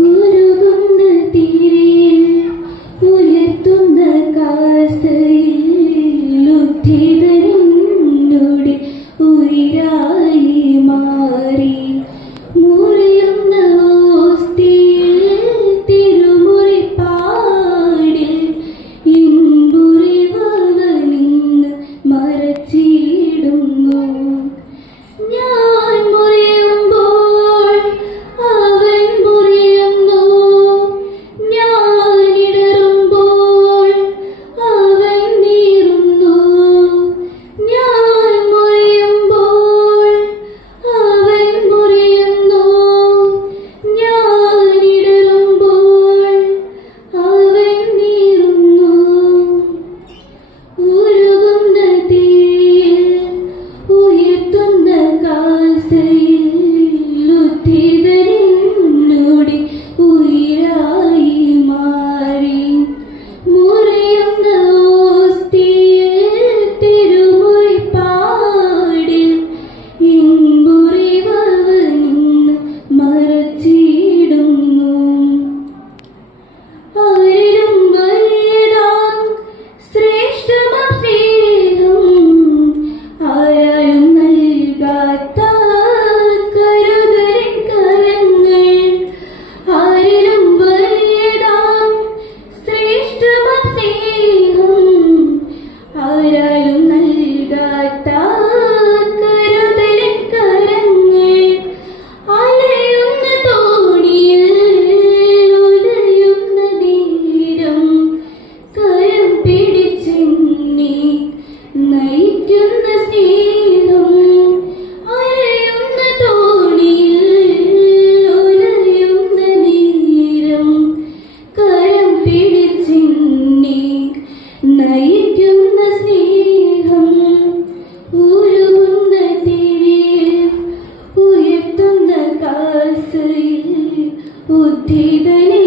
ഉരുകുന്ന തീരിൽ ഉയർത്തുന്ന കാസയിൽ ഉദ്ധിതനുടെ ഉയരായി മാറി മുറിയുന്ന ഓസ്തിയിൽ തിരുമുറിപ്പാടിൽ ഇൻപുറിവനിന്ന് മറച്ചിടുന്നു. ഞാൻ മുറിയുമ്പോൾ അവൻ മുറിയുന്നു, ഞാൻ ഇടറുമ്പോൾ അവൻ നീറുന്നു. ഞാൻ മുറിയുമ്പോൾ അവൻ മുറിയുന്നു, ഞാൻ ഇടറുമ്പോൾ അവൻ നീറുന്നു. ഉരുകുന്ന തീയിൽ ഉയർത്തുന്ന കാസയിൽ ഉദ്ധിതനുടെ ഉയരായി മാറി മുറിയുന്ന ഓസ്തിയിൽ തിരുമുറിപ്പാടിൽ ഇൻപുറിവനിന്ന് മറച്ചിടുന്നു. ആരിലും വലിയതാം ശ്രേഷ്ഠമാം സ്നേഹം ആരാലും നൽകാത്ത കരുതലിൻ കരങ്ങൾ. ആരിലും വലിയതാം ശ്രേഷ്ഠമാം സ്നേഹം ആരാലും നൽകാത്ത കരുതലിൻ കരങ്ങൾ. അലയുന്ന തോണിയിൽ ഉലയുന്ന നേരം കരം പിടിച്ചെന്നെ നയിക്കുന്ന സ്നേഹം. അലയുന്ന തോണിയിൽ ഉലയുന്ന നേരം കരം പിടിച്ചെന്നെ നയിക്കുന്ന സ്നേഹം. ഉരുകുന്ന തിരിയിൽ ഉയർത്തുന്ന കാസയിൽ ഉദ്ധിതനെ